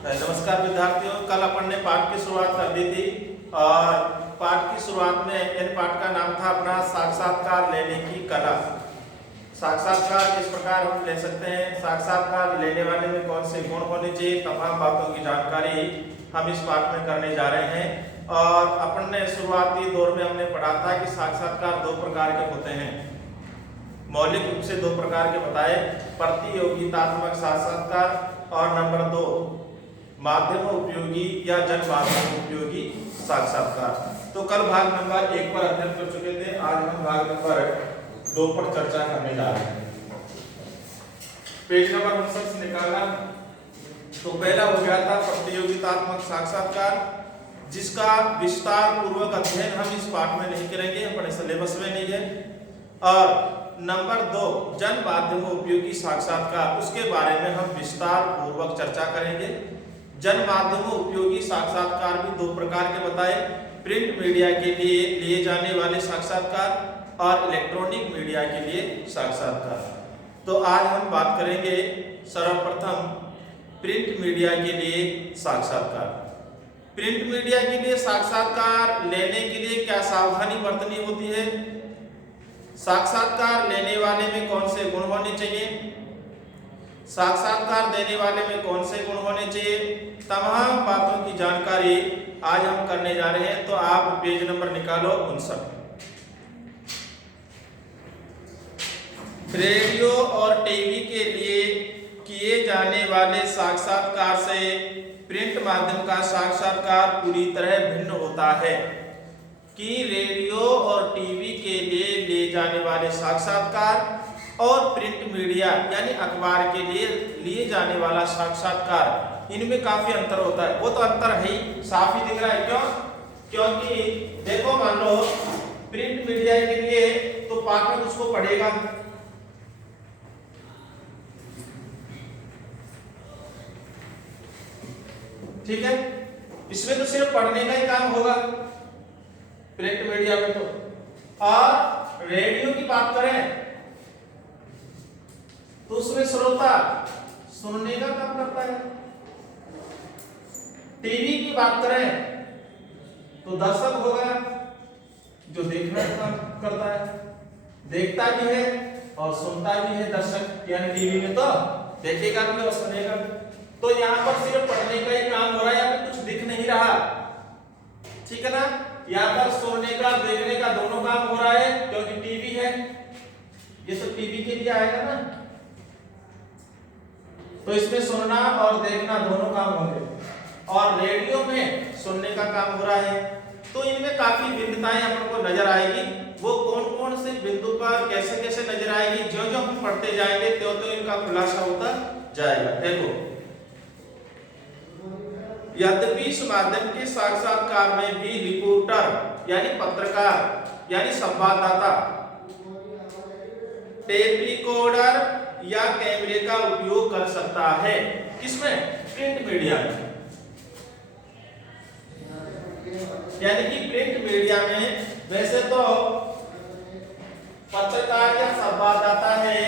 नमस्कार विद्यार्थियों, कल अपन ने पाठ की शुरुआत कर दी थी और पाठ की शुरुआत में इन पाठ का नाम था अपना साक्षात्कार लेने की कला। साक्षात्कार किस प्रकार हम ले सकते हैं, साक्षात्कार लेने वाले में कौन से गुण होने चाहिए, तमाम बातों की जानकारी हम इस पाठ में करने जा रहे हैं। और अपन ने शुरुआती दौर में हमने पढ़ा था कि साक्षात्कार दो प्रकार के होते हैं, मौलिक रूप से दो प्रकार के बताए, प्रतियोगितात्मक साक्षात्कार और नंबर 2 माध्यम उपयोगी या जन माध्यम उपयोगी साक्षात्कार। तो कल भाग नंबर 1 पर अध्ययन कर चुके थे, आज हम भाग नंबर 2 पर चर्चा करने जा रहे हैं। पेज नंबर 59 निकाला तो पहला हो गया था प्रतियोगितात्मक साक्षात्कार, जिसका विस्तार पूर्वक अध्ययन हम इस पाठ में नहीं करेंगे, अपने सिलेबस में नहीं है। और नंबर 2 जन माध्यम उपयोगी साक्षात्कार, उसके बारे में हम विस्तार पूर्वक चर्चा करेंगे। जन माध्यम उपयोगी साक्षात्कार भी दो प्रकार के बताए, प्रिंट मीडिया के लिए लिए जाने वाले साक्षात्कार और इलेक्ट्रॉनिक मीडिया के लिए साक्षात्कार। तो आज हम बात करेंगे सर्वप्रथम प्रिंट मीडिया के लिए साक्षात्कार। प्रिंट मीडिया के लिए साक्षात्कार लेने के लिए क्या सावधानी बरतनी होती है, साक्षात्कार लेने वाले में कौन से गुण होने चाहिए, साक्षात्कार देने वाले में कौन से गुण होने चाहिए, तमाम बातों की जानकारी आज हम करने जा रहे हैं। तो आप पेज नंबर निकालो 59। रेडियो और टीवी के लिए किए जाने वाले साक्षात्कार से प्रिंट माध्यम का साक्षात्कार पूरी तरह भिन्न होता है। कि रेडियो और टीवी के लिए जाने वाले साक्षात्कार और प्रिंट मीडिया यानी अखबार के लिए लिए जाने वाला साक्षात्कार, इनमें काफी अंतर होता है। वो तो अंतर है ही, साफ ही दिख रहा है। क्यों? क्योंकि देखो, मान लो प्रिंट मीडिया के लिए तो पाठक उसको पढ़ेगा, ठीक है, इसमें तो सिर्फ पढ़ने का ही काम होगा प्रिंट मीडिया में तो। और रेडियो की बात करें तो उसमें श्रोता सुनने का काम करता है, टीवी की बात करें तो दर्शक हो गया जो देखने का काम करता है, देखता भी है और सुनता भी है दर्शक, यानी टीवी में तो देखेगा भी और सुनेगा भी। तो यहाँ पर सिर्फ पढ़ने का ही काम हो रहा है, यहाँ पे कुछ दिख नहीं रहा, ठीक है ना। यहाँ पर सुनने का देखने का दोनों काम हो रहा है, क्योंकि टीवी है, ये सब टीवी के लिए आएगा ना, तो इसमें सुनना और देखना दोनों काम होंगे। और रेडियो में सुनने का काम हो रहा है, तो इनमें काफी भिन्नताएं हमको नजर आएगी। वो कौन कौन से बिंदु पर कैसे कैसे नजर आएगी, जो जो हम पढ़ते जाएंगे त्यों त्यों इनका खुलासा होता जाएगा। देखो, यद्यपि इस माध्यम के साक्षात्कार में भी रिपोर्टर यानी पत्रकार यानी संवाददाता टेप रिकॉर्डर या कैमरे का उपयोग कर सकता है। किसमें? प्रिंट मीडिया में। यानी कि प्रिंट मीडिया में वैसे तो पत्रकार या संवाददाता है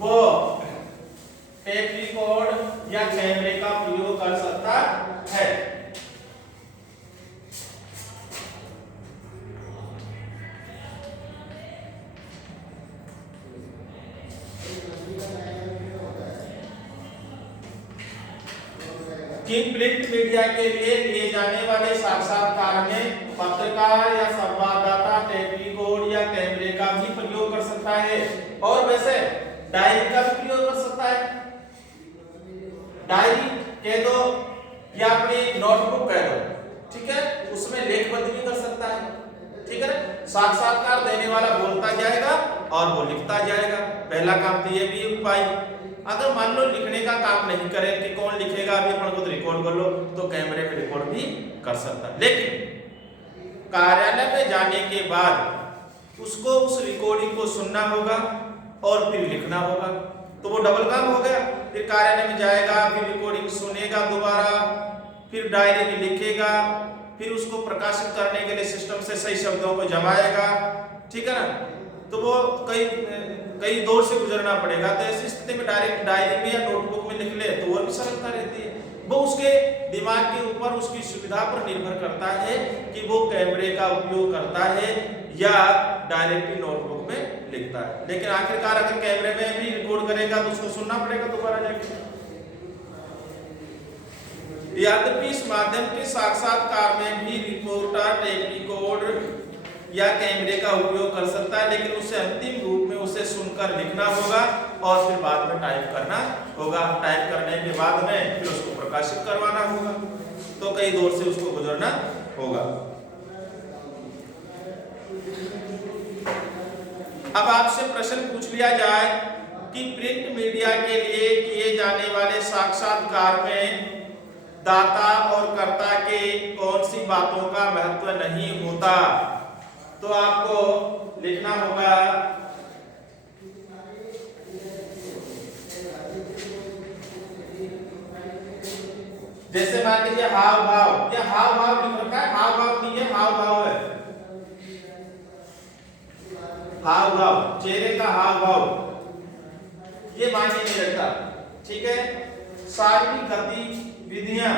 वो टेप रिकॉर्ड या कैमरे का प्रयोग कर सकता है। कि प्रिंट मीडिया के लिए जाने वाले साक्षात्कार में पत्रकार या संवाददाता टेप रिकॉर्ड या कैमरे का भी प्रयोग कर सकता है, और वैसे डायरी का भी प्रयोग कर सकता है। डायरी कह दो या अपनी नोटबुक कह दो, ठीक है, उसमें लेखबद्ध भी कर सकता है, ठीक है ना। साक्षात्कार देने वाला बोलता जाएगा और वो लिखता जाएगा, पहला काम तो ये भी उपाय। अगर मान लो लिखने का काम नहीं करे कि कौन लिखेगा, अभी अपन को रिकॉर्ड कर लो, तो कैमरे पे रिकॉर्ड भी कर सकता है। लेकिन कार्यालय में जाने के बाद उसको उस रिकॉर्डिंग को सुनना होगा और फिर लिखना होगा, तो वो डबल काम हो गया। फिर कार्यालय में जाएगा, फिर रिकॉर्डिंग सुनेगा दोबारा, फिर डायरी में लिखेगा, फिर उसको प्रकाशित करने के लिए सिस्टम से सही शब्दों को जमाएगा, ठीक है ना। तो वो कई कई दौर से गुजरना पड़ेगा, तो ऐसी स्थिति में डायरेक्ट डायरी में या नोटबुक में लिख ले तो और भी सरलता रहती है। वो उसके दिमाग के ऊपर, उसकी सुविधा पर निर्भर करता है कि वो कैमरे का उपयोग करता है या डायरेक्टली नोटबुक में लिखता है। लेकिन आखिरकार अगर कैमरे में भी रिकॉर्ड करेगा तो उसको सुनना पड़ेगा दोबारा जाके। यद्यपि इस माध्यम के साक्षात्कार में भी रिपोर्टर टेप रिकॉर्ड या कैमरे का उपयोग कर सकता है, लेकिन उसे अंतिम रूप में उसे सुनकर लिखना होगा और फिर बाद में टाइप करना होगा। टाइप करने के बाद में फिर उसको प्रकाशित करवाना होगा, तो कई दौर से उसको गुजरना होगा। अब आपसे प्रश्न पूछ लिया जाए कि प्रिंट मीडिया के लिए किए जाने वाले साक्षात्कार में दाता और कर्ता के कौन सी बातों का महत्व नहीं होता, तो आपको लिखना होगा जैसे मान लीजिए हाव भाव, या हाव भाव लिख रखा है, हाव भाव नहीं है, हाव भाव है, हाव भाव, चेहरे का हाव भाव ये मायने नहीं रखता, ठीक है। शारीरिक गतिविधियां,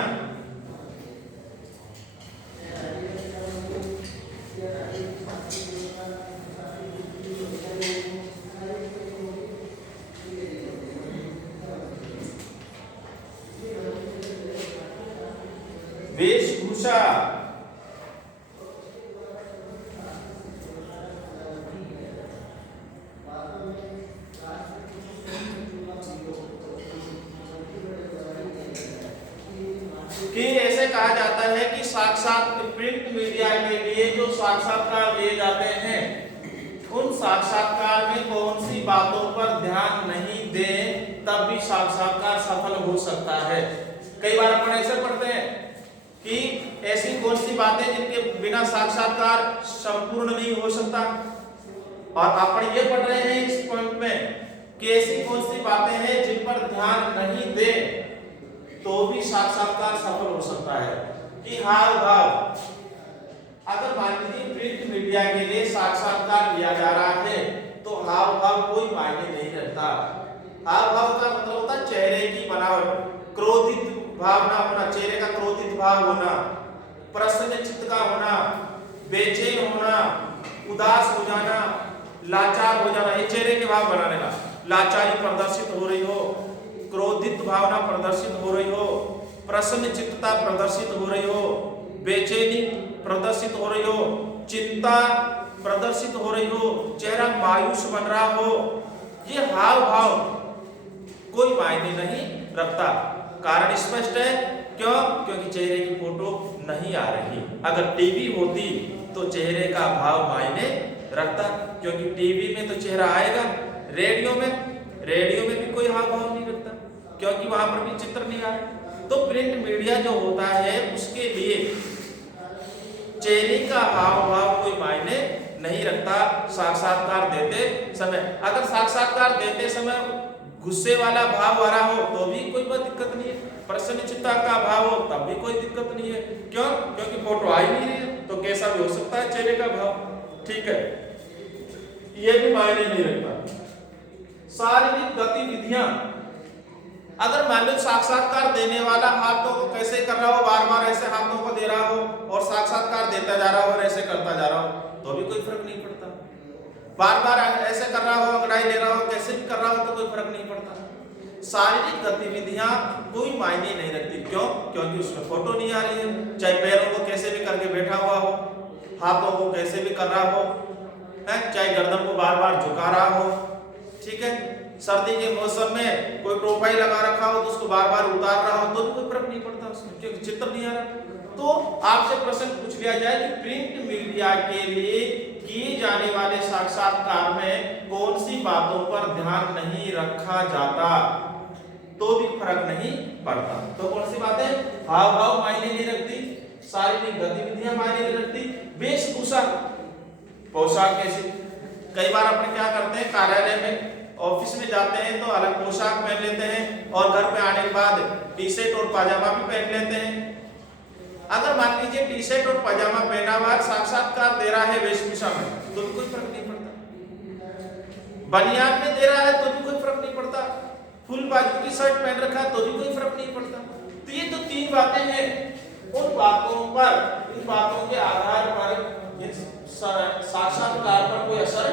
वेशभूषा, कि ऐसे कहा जाता है कि साक्षात प्रिंट मीडिया के लिए जो साक्षात्कार लिए जाते हैं उन साक्षात्कार में कौन सी बातों पर ध्यान नहीं दें तब भी साक्षात्कार सफल हो सकता है। कई बार अपन ऐसे पढ़ते हैं कि ऐसी कौन सी बातें जिनके बिना साक्षात्कार संपूर्ण नहीं हो सकता, और अपन ये पढ़ रहे हैं इस पॉइंट में कि ऐसी कौन सी बातें हैं जिन पर ध्यान नहीं दें तो भी साक्षात्कार सफल हो सकता है। कि हाव भाव, अगर मान लीजिए प्रिंट मीडिया के लिए साक्षात्कार लिया जा रहा है तो हाव भाव कोई मायने नहीं रखता। हाव भाव का मतलब होता है चेहरे की बनावट, क्रोधित भावना होना, चेहरे का क्रोधित भाव होना, प्रसन्न चित्त का होना, बेचैन होना, उदास हो जाना, लाचार हो जाना, ये चेहरे के भाव बनाने का। लाचारी प्रदर्शित हो रही हो, क्रोधित भावना प्रदर्शित हो रही हो, प्रसन्न चित्तता प्रदर्शित हो रही हो, बेचैनी प्रदर्शित हो रही हो, चिंता प्रदर्शित हो रही हो, चेहरा मायूस बन रहा हो, ये हाव भाव कोई मायने नहीं रखता। कारण स्पष्ट है, क्यों? क्योंकि चेहरे की फोटो नहीं आ रही। अगर टीवी होती तो चेहरे का भाव मायने रखता, क्योंकि टीवी में तो चेहरा आएगा, रेडियो में भी कोई हाव भाव नहीं रखता क्योंकि वहां पर भी चित्र नहीं आ रहा। तो प्रिंट मीडिया जो होता है उसके लिए चेहरे का हाव भाव कोई मायने नहीं रखता। साक्षात्कार देते समय, अगर साक्षात्कार देते समय गुस्से वाला भाव आ रहा हो तो भी कोई दिक्कत नहीं है, प्रसन्नचित्ता का भाव हो तब भी कोई दिक्कत नहीं है। क्यों? क्योंकि फोटो आ ही नहीं रही है, तो कैसा भी हो सकता है चेहरे का भाव, ठीक है, ये भी मायने नहीं रखता। शारीरिक गतिविधियां, अगर मान लो साक्षात्कार देने वाला हाथों को कैसे कर रहा हो, बार बार ऐसे हाथों को दे रहा हो और साक्षात्कार देता जा रहा हो और ऐसे करता जा रहा हो तो भी कोई फर्क नहीं पड़ता। बार बार ऐसे कर रहा हो, अंगड़ाई ले रहा हो, कैसे भी कर रहा हो तो कोई फर्क नहीं पड़ता। शारीरिक गतिविधियां कोई मायने नहीं रखती। क्यों? क्योंकि उसमें फोटो नहीं आ रही है। चाहे पैरों को कैसे भी करके बैठा हुआ हो, हाथों को कैसे भी कर रहा हो, चाहे गर्दन को बार बार झुका रहा हो, ठीक है। सर्दी के मौसम में कोई टोपाई लगा रखा हो तो उसको बार बार उतार रहा हो तो भी कोई फर्क नहीं पड़ता उसमें, क्योंकि चित्र नहीं आ रहा। तो आपसे प्रश्न पूछ लिया जाए कि प्रिंट मीडिया के लिए किए जाने वाले साक्षात्कार में कौन सी बातों पर ध्यान नहीं रखा जाता तो भी फर्क नहीं पड़ता। तो कौन सी बातें? हाव भाव मायने नहीं रखती, शारीरिक गतिविधियां मायने नहीं रखती, वेशभूषा, पोशाक कैसी। कई बार अपन क्या करते हैं, कार्यालय में ऑफिस में जाते हैं तो अलग पोशाक पहन लेते हैं और घर पे आने के बाद टी शर्ट और पाजामा भी पहन लेते हैं। अगर मान लीजिए टी शर्ट और पाजामा पहना हुआ साक्षात्कार दे रहा है वेशभूषा में तो भी कोई फर्क नहीं पड़ता। बनियान में दे रहा है तो भी कोई फर्क नहीं पड़ता, फुल बाजू की शर्ट पहन रखा है तो भी कोई फर्क नहीं पड़ता। तो ये तो तीन बातें हैं, उन बातों पर, इन बातों के आधार पर साक्षात्कार पर कोई असर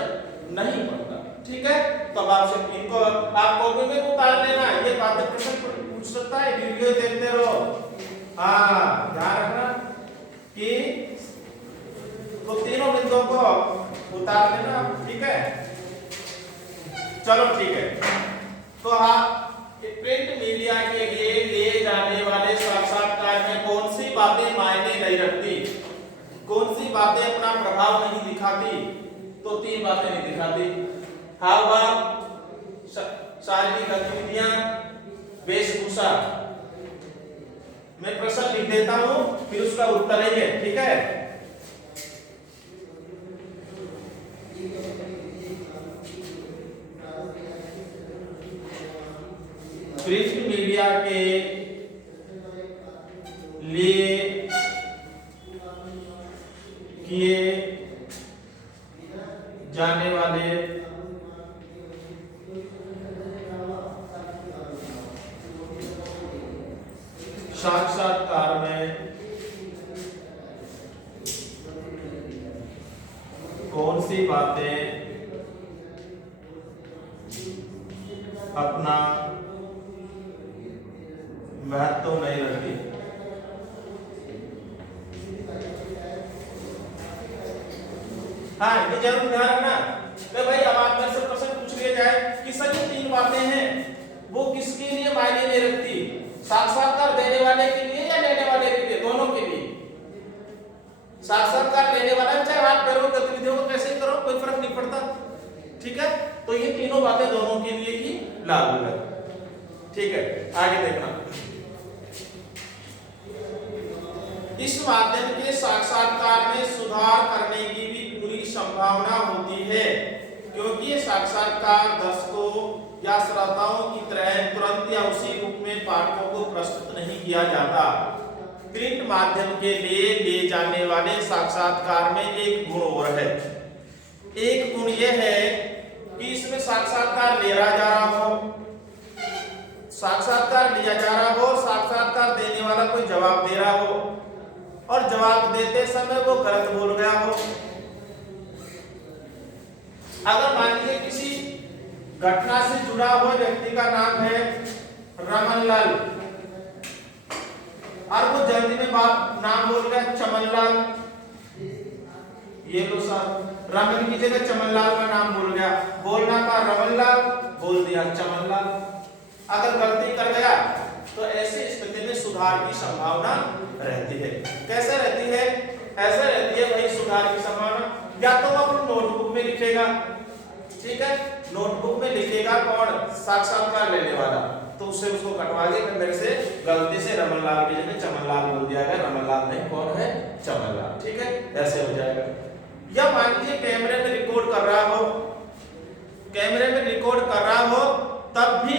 नहीं पड़ता। ठीक है, तो अब आपसे इनको आप कॉपी में उतार लेना, ये बातें प्रश्न पूछ सकता है, वीडियो देखते रहो। हाँ, ध्यान रखना कि तो तीनों बिंदुओं को उतार लेना। ठीक है, चलो ठीक है। तो आप प्रिंट मीडिया के लिए जाने वाले साक्षात्कार में कौन सी बातें मायने नहीं रखती, कौन सी बातें अपना प्रभाव नहीं दिखाती? तो तीन बातें नहीं दिखाती, हाव भाव, शारीरिक गतिविधियां, वेशभूषा। मैं प्रश्न लिख देता हूं, फिर उसका उत्तर है। ठीक है, प्रिंट मीडिया के लिए किए जाने वाले साक्षात्कार में कौन सी बातें अपना महत्व नहीं रखती? हाँ, ये जरूर ध्यान रखना। तो भाई अब आप मेरे से प्रश्न पूछ लिया जाए कि सर ये तीन बातें हैं वो किसके लिए मायने नहीं रखती, साक्षात्कार देने वाले के लिए या लेने वाले के लिए? दोनों के लिए। साक्षात्कार लेने वाला चाहे आप करो गतिविधियों को कैसे करो, कोई फर्क नहीं पड़ता। ठीक है, तो ये तीनों बातें दोनों के लिए ही लागू है। ठीक है, आगे देखना। इस माध्यम के साक्षात्कार में सुधार करने की भी पूरी संभावना होती है, क्योंकि साक्षात्कार दर्शकों या श्रोताओं की तरह तुरंत या उसी रूप में पाठकों को प्रस्तुत नहीं किया जाता। प्रिंट माध्यम के लिए ले जाने वाले साक्षात्कार में एक गुण और है। एक गुण यह है कि इसमें साक्षात्कार लिया जा रहा हो, साक्षात्कार लिया जा रहा हो, साक्षात्कार देने वाला कोई जवाब दे रहा हो और जवाब देते समय वो गलत बोल गया हो। अगर मान लीजिए किसी घटना से जुड़ा हुआ व्यक्ति का नाम है रमनलाल और वो जल्दी में नाम बोल गया चमनलाल, ये लो सर, रमन की जगह चमनलाल का नाम बोल गया, बोलना था रमनलाल, बोल दिया चमनलाल। अगर गलती कर गया तो ऐसी स्थिति में सुधार की संभावना रहती है। कैसे रहती है? ऐसे रहती है भाई सुधार की संभावना, या तो वो अपनी नोटबुक में लिखेगा, ठीक है, नोटबुक में लिखेगा कौन? साक्षात्कार लेने वाला, तो उससे उसको कटवा के मेरे से गलती से रमनलाल की जगह चमनलाल बोल दिया गया, रमनलाल नहीं, कौन है? चमनलाल। ठीक है, ऐसे हो जाएगा। या मान लीजिए कैमरे में रिकॉर्ड कर रहा हो, कैमरे में रिकॉर्ड कर रहा हो, तब भी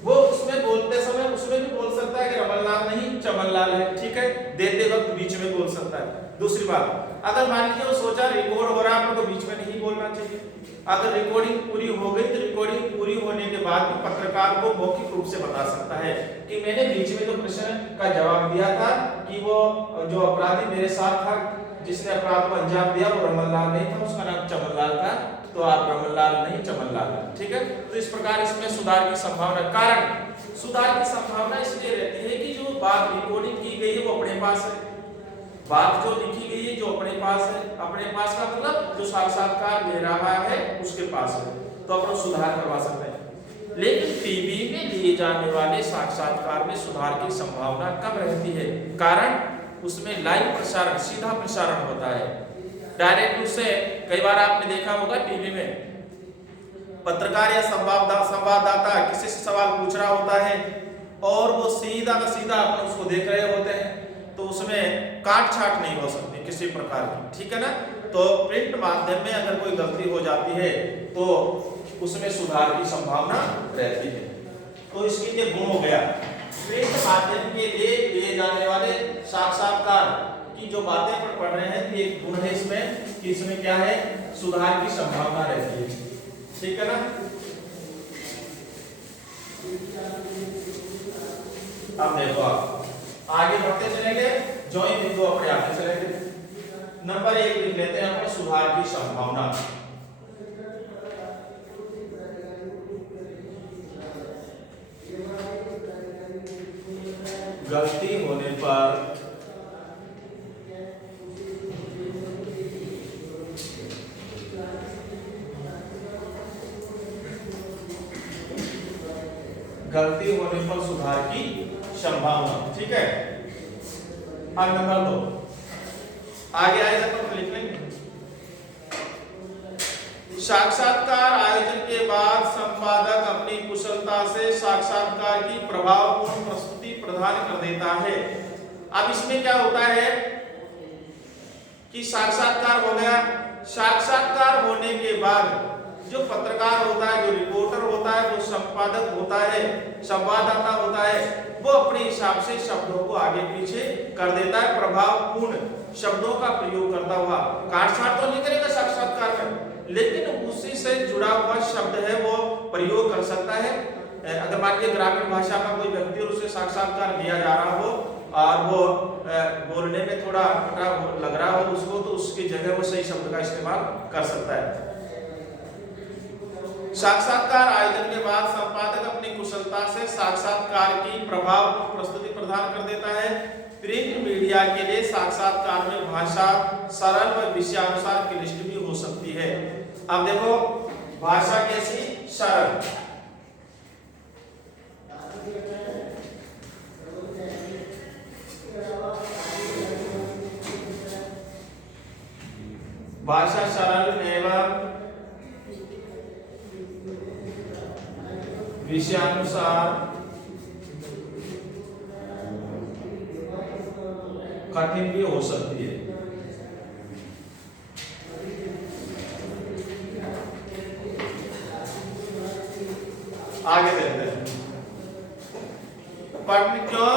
वो उसमें बोलते समय उसमें भी बोल सकता है कि रमनलाल नहीं चमनलाल है। ठीक है, देते वक्त बीच में बोल सकता है। दूसरी बात, अगर मान लीजिए वो सोचा रिकॉर्ड हो रहा है तो बीच में नहीं बोलना चाहिए। अगर रिकॉर्डिंग पूरी हो गई तो रिकॉर्डिंग पूरी होने के बाद भी पत्रकार को मौखिक रूप से बता सकता है कि मैंने बीच में जो प्रश्न का जवाब दिया था कि वो जो अपराधी मेरे साथ था, जिसने अपराध को अंजाम दिया, वो रमनलाल नहीं था, उसका नाम चमनलाल था, तो आप रमनलाल नहीं चमनलाल। ठीक है, तो इस प्रकार इसमें सुधार की संभावना, कारण सुधार की संभावना इसलिए रहती है कि जो बात रिकॉर्डिंग की गई है वो अपने पास है, बात जो लिखी गई है जो अपने पास है, अपने पास का मतलब जो साक्षात्कार ले रहा है उसके पास है, तो अपन सुधार करवा सकते हैं। लेकिन टीवी में लिए जाने वाले साक्षात्कार में सुधार की संभावना कम रहती है, कारण उसमें लाइव प्रसारण, सीधा प्रसारण होता है, डायरेक्ट उससे। कई बार आपने देखा होगा टीवी में पत्रकार या संवाददाता किसी से सवाल पूछ रहा होता है और वो सीधा का सीधा अपन उसको देख रहे होते हैं, तो उसमें काट छाट नहीं हो सकती किसी प्रकार की। ठीक है ना, तो प्रिंट माध्यम में अगर कोई गलती हो जाती है तो उसमें सुधार की संभावना रहती है। तो इसके लिए गुण हो गया, प्रिंट माध्यम के लिए लिए जाने वाले साक्षात्कार की जो बातें पर पढ़ रहे हैं, ये गुण है इसमें कि इसमें क्या है? सुधार की संभावना रहती है। ठीक है ना। अब देखो आप आगे बढ़ते चलेंगे, जो ही बिंदु अपने आगे चलेंगे। नंबर 1 लिख लेते हैं अपन, सुधार की संभावना। गलती होने पर सुधार की संभावना। ठीक है। अब नंबर 2 आगे आएगा तो लिख लेंगे। साक्षात्कार आयोजन के बाद संपादक अपनी कुशलता से साक्षात्कार की प्रभावपूर्ण प्रस्तुति प्रदान कर देता है। अब इसमें क्या होता है कि साक्षात्कार हो गया, साक्षात्कार होने के बाद जो पत्रकार होता है, जो रिपोर्टर होता है, जो संपादक होता है, संवाददाता होता है, वो अपने हिसाब से शब्दों को आगे पीछे कर देता है, प्रभावपूर्ण शब्दों का प्रयोग करता हुआ। काटछाट तो नहीं करेगा साक्षात्कार में, लेकिन उसी से जुड़ा हुआ शब्द है वो प्रयोग कर सकता है। अगर मान लीजिए ग्रामीण भाषा का कोई व्यक्ति और उसे साक्षात्कार दिया जा रहा हो और वो बोलने में थोड़ा कटा लग रहा हो उसको, तो उसकी जगह वो सही शब्द का इस्तेमाल कर सकता है। साक्षात्कार आयोजन के बाद संपादक अपनी कुशलता से साक्षात्कार की प्रभावपूर्ण प्रस्तुति प्रदान कर देता है। प्रिंट मीडिया के लिए साक्षात्कार में भाषा सरल व विषयानुसार क्लिष्ट भी हो सकती है। अब देखो भाषा कैसी, सरल। भाषा सरल एवं विषयानुसार कठिन भी हो सकती है। आगे देखते हैं। पढ़ने क्यों,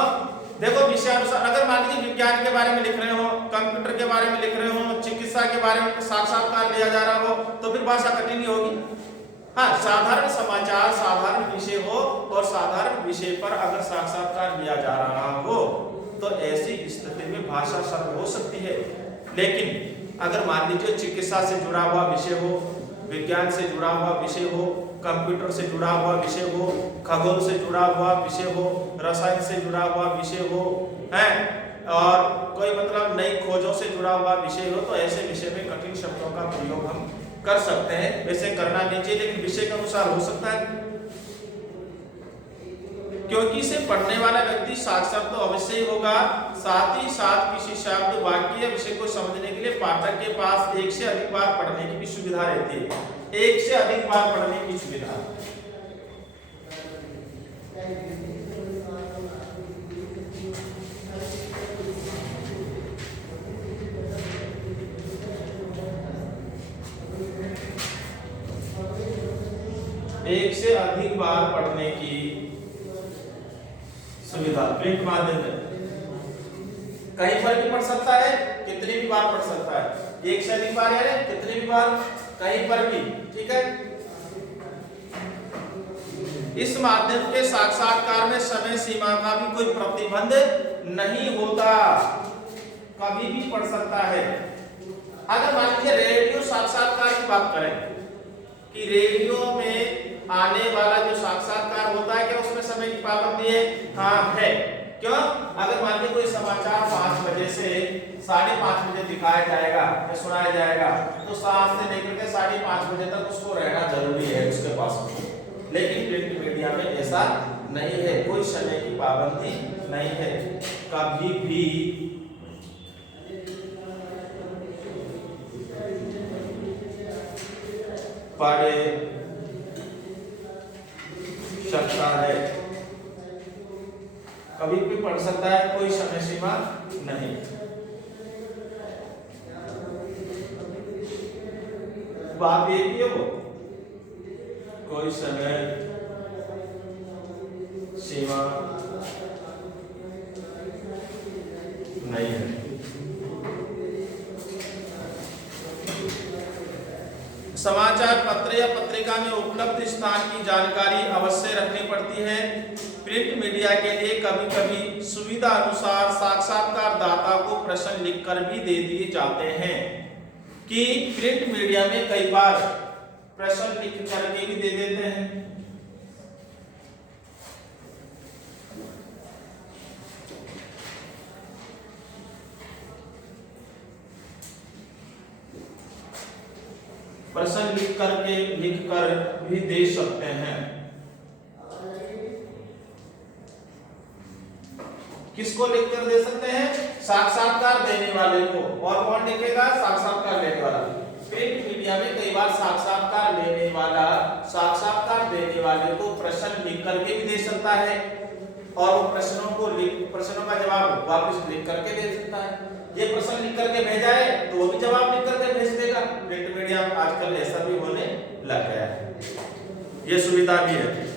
देखो विषयानुसार, अगर मान लीजिए विज्ञान के बारे में लिख रहे हो, कंप्यूटर के बारे में लिख रहे हो, चिकित्सा के बारे में साक्षात्कार लिया जा रहा हो, तो फिर भाषा कठिन ही होगी। हाँ, साधारण समाचार, साधारण विषय हो और साधारण विषय पर अगर साक्षात्कार लिया जा रहा हो तो ऐसी स्थिति में भाषा सरल हो सकती है। लेकिन अगर मान लीजिए चिकित्सा से जुड़ा हुआ विषय हो, विज्ञान से जुड़ा हुआ विषय हो, कंप्यूटर से जुड़ा हुआ विषय हो, खगोल से जुड़ा हुआ विषय हो, रसायन से जुड़ा हुआ विषय हो, है और कोई मतलब नई खोजों से जुड़ा हुआ विषय हो, तो ऐसे विषय में कठिन शब्दों का प्रयोग हम कर सकते हैं। वैसे करना नहीं चाहिए, लेकिन विषय के अनुसार हो सकता है, क्योंकि इसे पढ़ने वाला व्यक्ति साक्षर तो अवश्य ही होगा, साथ ही साथ किसी शब्द, वाक्य या विषय को समझने के लिए पाठक के पास एक से अधिक बार पढ़ने की भी सुविधा रहती है। एक से अधिक बार पढ़ने की सुविधा। एक से अधिक बार पढ़ने की सुविधा प्रिंट माध्यम में कहीं पर भी पढ़ सकता है, कितनी भी बार पढ़ सकता है। एक से अधिक बार यानी कितनी भी बार, कहीं पर भी। ठीक है। इस माध्यम के साक्षात्कार में समय सीमा का भी कोई प्रतिबंध नहीं होता, कभी भी पढ़ सकता है। अगर मान लीजिए रेडियो साक्षात्कार की बात करें कि रेडियो में आने वाला जो साक्षात्कार होता है, क्या उसमें समय की पाबंदी है? हाँ है। क्यों? अगर मान लीजिए कोई समाचार 5 बजे से 5:30 बजे दिखाया जाएगा या सुनाया जाएगा, तो 7 से लेकर के 5:30 बजे तक उसको रहना जरूरी है उसके पास। लेकिन प्रिंट मीडिया में ऐसा नहीं है, कोई समय की पाबंदी नहीं है, कभी भी पढ़ सकता है, कभी भी पढ़ सकता है, कोई समय सीमा नहीं। बात ये है वो कोई समय सीमा नहीं है। समाचार पत्र या पत्रिका में उपलब्ध स्थान की जानकारी अवश्य रखनी पड़ती है। प्रिंट मीडिया के लिए कभी कभी सुविधा अनुसार साक्षात्कारदाता को प्रश्न लिखकर भी दे दिए जाते हैं, कि प्रिंट मीडिया में कई बार प्रश्न लिख करके भी दे देते हैं। प्रश्न लिख कर भी दे सकते हैं। किसको लिखकर दे सकते हैं? साक्षात्कार देने वाले को। और कौन लिखेगा? साक्षात्कार लेने वाला। प्रिंट मीडिया में कई बार साक्षात्कार लेने वाला साक्षात्कार देने वाले को प्रश्न लिख करके भी दे सकता है, और वो प्रश्नों का जवाब वापस लिख करके दे सकता है। ये प्रश्न लिख करके भेजा है तो वो भी जवाब लिख करके भेज देगा। प्रिंट मीडिया में आजकल ऐसा भी होने लग गया है, ये सुविधा भी है।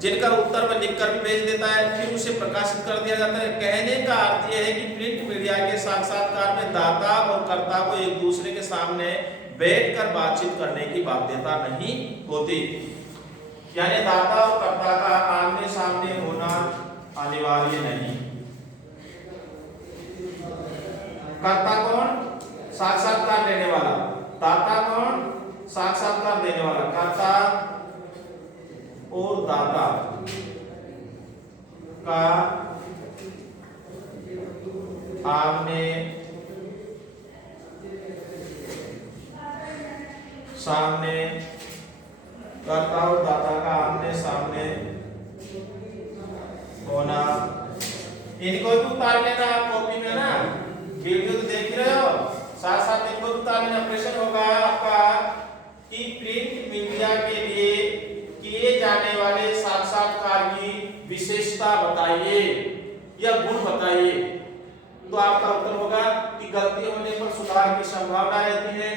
जिनका उत्तर में लिखकर भी भेज देता है, फिर उसे प्रकाशित कर दिया जाता है। कहने का अर्थ यह है कि प्रिंट मीडिया के साक्षात्कार में दाता और कर्ता को एक दूसरे के सामने बैठकर बातचीत करने की बाध्यता नहीं होती, यानी दाता और कर्ता का आमने सामने होना अनिवार्य नहीं। कर्ता कौन? साक्षात्कार लेने वाला। दाता कौन? साक्षात्कार देने वाला। कर्ता और दाता का आमने सामने, कर्ता और दाता का आमने सामने होना। इनको भी उतार लेना आप कॉपी में ना, वीडियो तो देख रहे हो, साथ साथ इनको उतार लेना। प्रश्न होगा आपका कि प्रिंट मीडिया के लिए किए जाने वाले साक्षात्कार की विशेषता बताइए या गुण बताइए। तो आपका उत्तर होगा कि गलती होने पर सुधार की संभावना रहती है,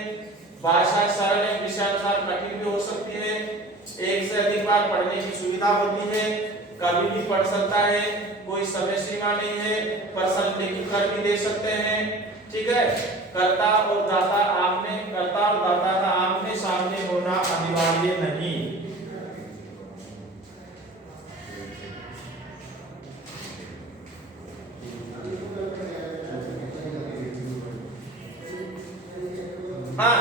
भाषा सरल है, विषयानुसार कठिन भी हो सकती है, एक से अधिक बार पढ़ने की सुविधा होती है, कभी भी पढ़ सकता है, कोई समय सीमा नहीं है, प्रश्न लिख कर भी दे सकते हैं। ठीक है। कर्ता और दाता का आमने सामने होना अनिवार्य नहीं। हाँ,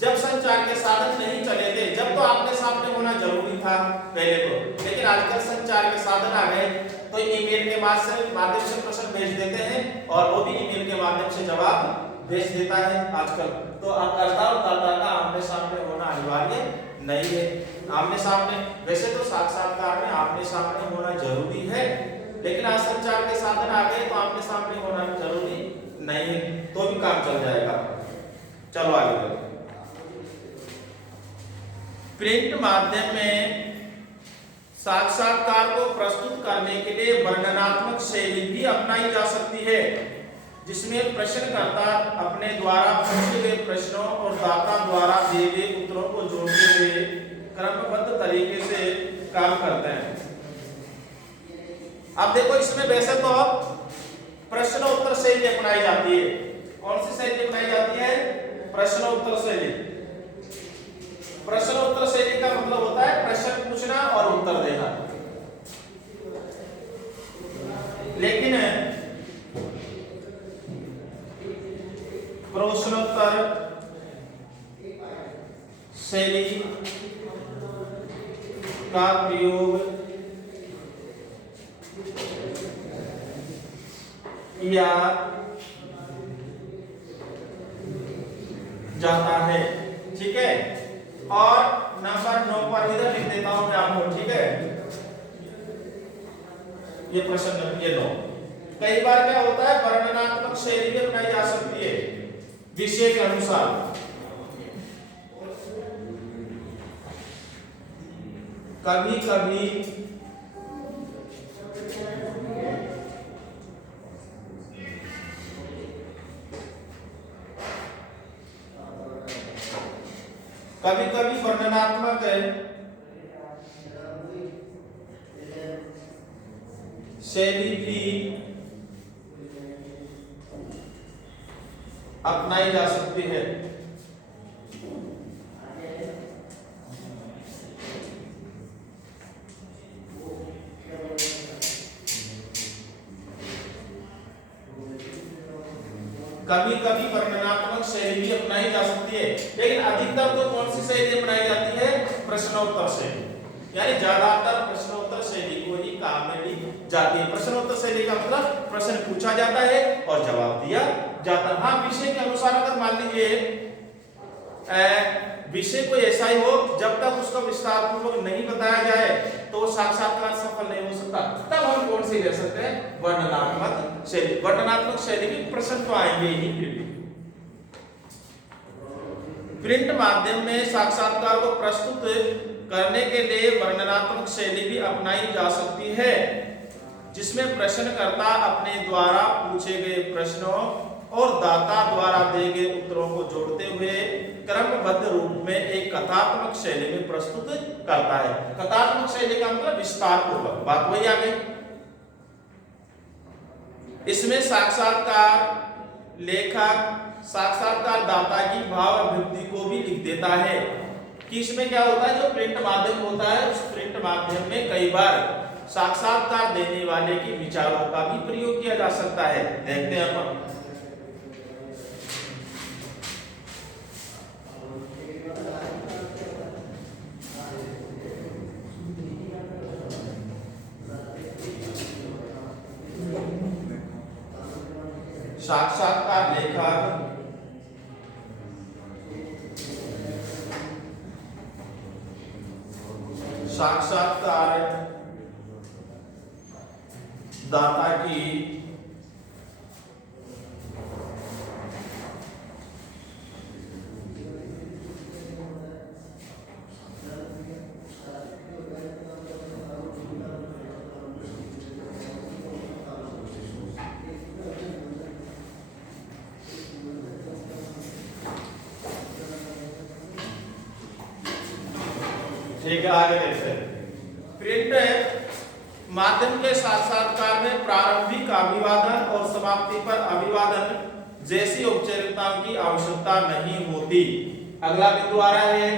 जब संचार के साधन नहीं चले थे, जब तो आमने सामने होना जरूरी था पहले तो, लेकिन आजकल संचार के साधन आ गए तो ईमेल के माध्यम से प्रश्न भेज देते हैं, और वो भी ईमेल के माध्यम से जवाब भेज देता है आजकल। तो कर्ता और दाता का आमने सामने होना अनिवार्य नहीं है। आमने सामने, वैसे तो साक्षात्कार में आमने सामने होना जरूरी है, लेकिन आज संचार के साधन आ गए तो आमने सामने होना जरूरी नहीं है, तो भी काम चल जाएगा। चलो आगे बढ़ते। प्रिंट माध्यम में साक्षात्कार को प्रस्तुत करने के लिए वर्णनात्मक शैली भी अपनाई जा सकती है, जिसमें प्रश्नकर्ता अपने द्वारा पूछे गए प्रश्नों और दाता द्वारा दिए गए उत्तरों को जोड़ते हुए क्रमबद्ध तरीके से काम करते हैं। अब देखो, इसमें वैसे तो प्रश्न उत्तर शैली अपनाई जाती है। कौन सी शैली अपनाई जाती है? प्रश्न उत्तर शैली। प्रश्न उत्तर शैली का मतलब होता है प्रश्न पूछना और उत्तर देना। लेकिन प्रश्नोत्तर शैली का प्रयोग किया जाता है। ठीक है। और नंबर 9 पर इधर लिख देता हूं मैं आपको। ठीक है, ये प्रश्न ये 9। कई बार क्या होता है, वर्णनात्मक शैली भी अपनाई जा सकती है विषय के अनुसार। कभी कभी वर्णनात्मक शैली भी अपनाई जा सकती है। कभी कभी वर्णनात्मक शैली भी अपनाई जा सकती है, लेकिन अधिकतर तो कौन सी शैली अपनाई जाती है? प्रश्नोत्तर शैली। यानी ज्यादातर प्रश्नोत्तर शैली को ही काम में ली जाती है। प्रश्नोत्तर शैली का मतलब प्रश्न पूछा जाता है और जवाब दिया जाता है। हाँ, विषय के अनुसार अगर मान लीजिए विषय कोई ऐसा ही हो जब तक उसका विस्तार पूर्वक नहीं बताया जाए तो साक्षात्कार सफल नहीं हो सकता, तब हम कौन सी ले सकते हैं? वर्णनात्मक शैली। वर्णनात्मक शैली में प्रश्न तो आएंगे ही। फिर भी प्रिंट माध्यम में साक्षात्कार को प्रस्तुत करने के लिए वर्णनात्मक शैली भी अपनाई जा सकती है, जिसमें प्रश्नकर्ता अपने द्वारा पूछे गए प्रश्नों और दाता द्वारा दिए गए उत्तरों को जोड़ते हुए क्रमबद्ध रूप में एक कथात्मक शैली में प्रस्तुत करता है। कथात्मक शैली का मतलब विस्तार पूर्वक, बात वही आ गई। इसमें साक्षात्कार लेखक साक्षात्कार दाता की भाव अभिव्यक्ति को भी लिख देता है। कि इसमें क्या होता है, जो प्रिंट माध्यम होता है उस प्रिंट माध्यम में कई बार साक्षात्कार देने वाले के विचारों का भी प्रयोग किया जा सकता है। देखते हैं अपन। साक्षात्कार लेखक साक्षात्कार दाता की ठीक है, आगे देखते हैं। प्रिंट माध्यम के साक्षात्कार में प्रारंभिक अभिवादन और समाप्ति पर अभिवादन जैसी औपचारिकताओं की आवश्यकता नहीं होती। अगला बिंदु आ रहा है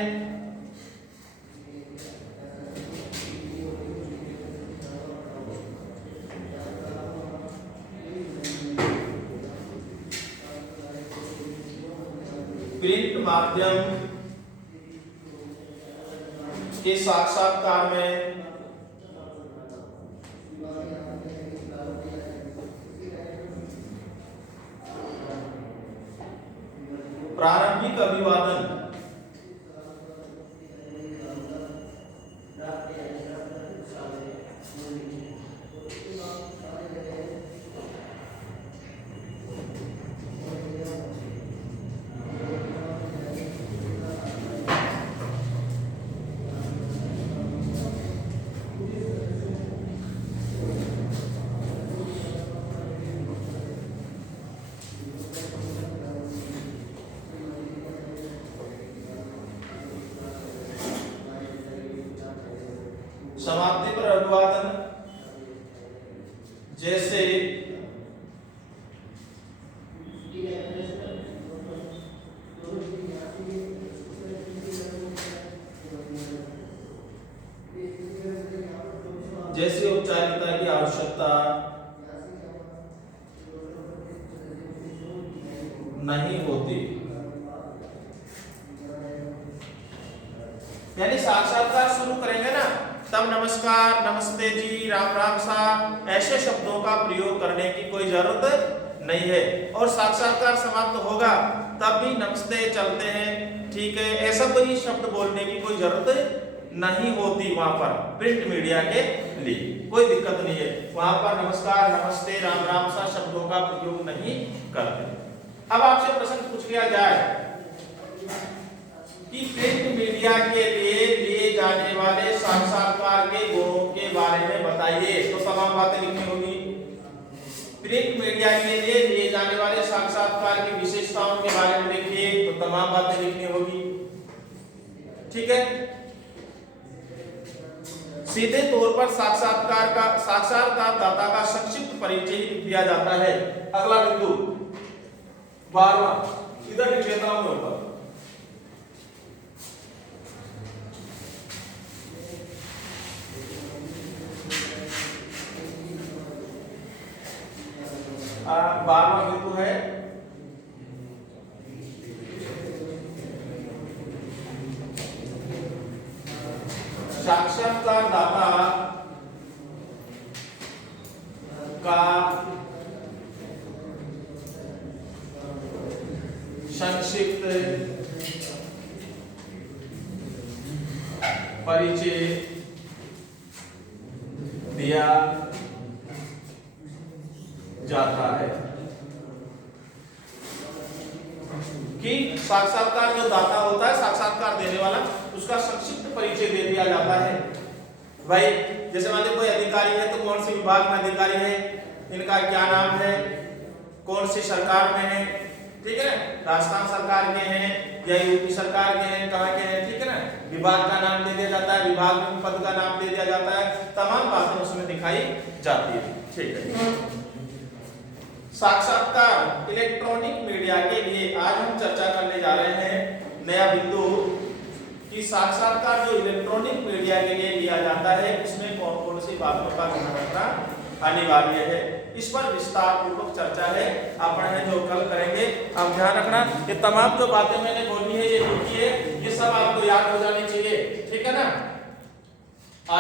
प्रिंट माध्यम के साक्षात्कार में प्रारंभिक अभिवादन समाप्ति पर अभिवादन जैसे औपचारिकता की आवश्यकता नहीं होती। यानी साक्षात्कार शुरू करेंगे ना, तब नमस्कार, नमस्ते जी, राम राम सा ऐसे शब्दों का प्रयोग करने की कोई जरूरत नहीं है। और साक्षात्कार समाप्त होगा तब भी नमस्ते चलते हैं, ठीक है, ऐसा कोई शब्द बोलने की कोई जरूरत नहीं होती। वहां पर प्रिंट मीडिया के लिए कोई दिक्कत नहीं है, वहां पर नमस्कार, नमस्ते, राम राम सा शब्दों का प्रयोग नहीं करते। अब आपसे प्रश्न पूछ लिया जाए कि प्रिंट मीडिया के लिए जाने वाले साक्षात्कार के गुणों के बारे में बताइए, तो तमाम बातें लिखनी होगी। प्रिंट मीडिया के लिए जाने वाले साक्षात्कार की विशेषताओं के बारे में लिखिए, तो तमाम बातें लिखनी होगी, ठीक है। सीधे तौर पर साक्षात्कार दाता का संक्षिप्त परिचय लिख दिया जाता है। अगला बिंदु 12वां, इधर लिख लेता हूं मैं ऊपर। बारहवां बिंदु है साक्षात्कारदाता का संक्षिप्त परिचय दिया जाता है। कि साक्षात्कार जो दाता होता है, साक्षात्कार देने वाला, उसका संक्षिप्त परिचय दे दिया जाता है। भाई जैसे मान लीजिए कोई अधिकारी है तो कौन से विभाग में अधिकारी है, इनका क्या नाम है, कौन सी सरकार में है, ठीक है ना, राजस्थान सरकार के हैं या यूपी सरकार के हैं, कहाँ के हैं, ठीक है ना, विभाग का नाम दे दिया जाता है, विभाग में पद का नाम दे दिया जाता है, तमाम बातें उसमें दिखाई जाती है। ठीक है। साक्षात्कार इलेक्ट्रॉनिक मीडिया के लिए आज हम चर्चा करने जा रहे हैं नया बिंदु कि साक्षात्कार जो इलेक्ट्रॉनिक मीडिया के लिए लिया जाता है उसमें कौन कौन सी बातों का ध्यान रखना अनिवार्य है। इस पर विस्तार पूर्वक चर्चा है, अपन है जो कल करेंगे। आप ध्यान रखना ये तमाम जो बातें मैंने बोली है, ये लिखी है, ये सब आपको याद हो जानी चाहिए, ठीक है ना।